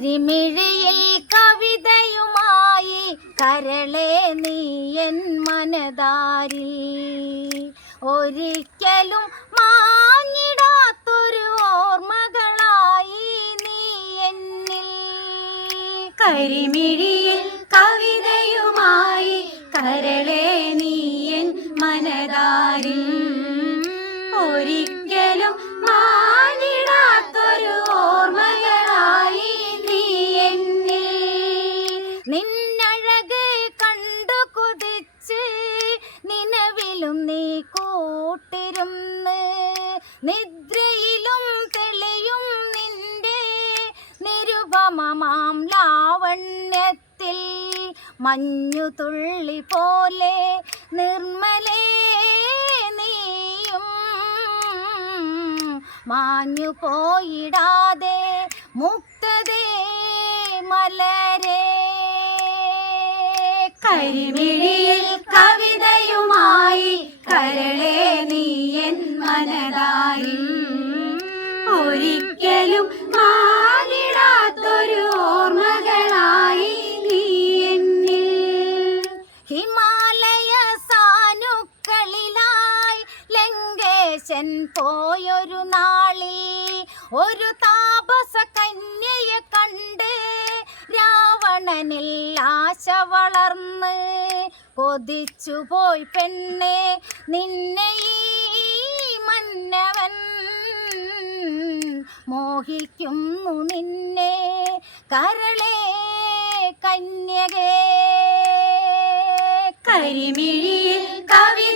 കരിമിഴിയിൽ കവിതയുമായി കരളേ നീ എൻ മനദാരി ഒരിക്കലും മാഞ്ഞിടാത്തൊരു ഓർമ്മകളായി നീ എന്നിൽ. കരിമിഴിയിൽ കവിതയുമായി നിന്നഴക് കണ്ടു കൊതിച്ച് നിലവിലും നീ കൂട്ടിരുന്ന്. നിദ്രയിലും തെളിയും നിന്റെ നിരുപമമാം ലാവണ്യത്തിൽ മഞ്ഞു തുള്ളി പോലെ നിർമ്മലേ നീയും മാഞ്ഞു പോയിടാതെ മുക്തതേ കരിമിഴിയിൽ കവിതയുമായി കരളെ എൻ മനതായി. ഒരിക്കലും മാനിടാത്തൊരു ഓർമ്മകളായി നീ എന്നിൽ. ഹിമാലയ സാനുക്കളിലായി ലങ്കേശൻ പോയൊരു നാളിൽ ഒരു താപസ ആശ വളർന്ന് കൊതിച്ചു പോയി പെണ്ണെ നിന്നെ ഈ മന്നവൻ മോഹിക്കുന്നു നിന്നെ. കരളേ കന്യകേ. കരിമിഴിയിൽ കവി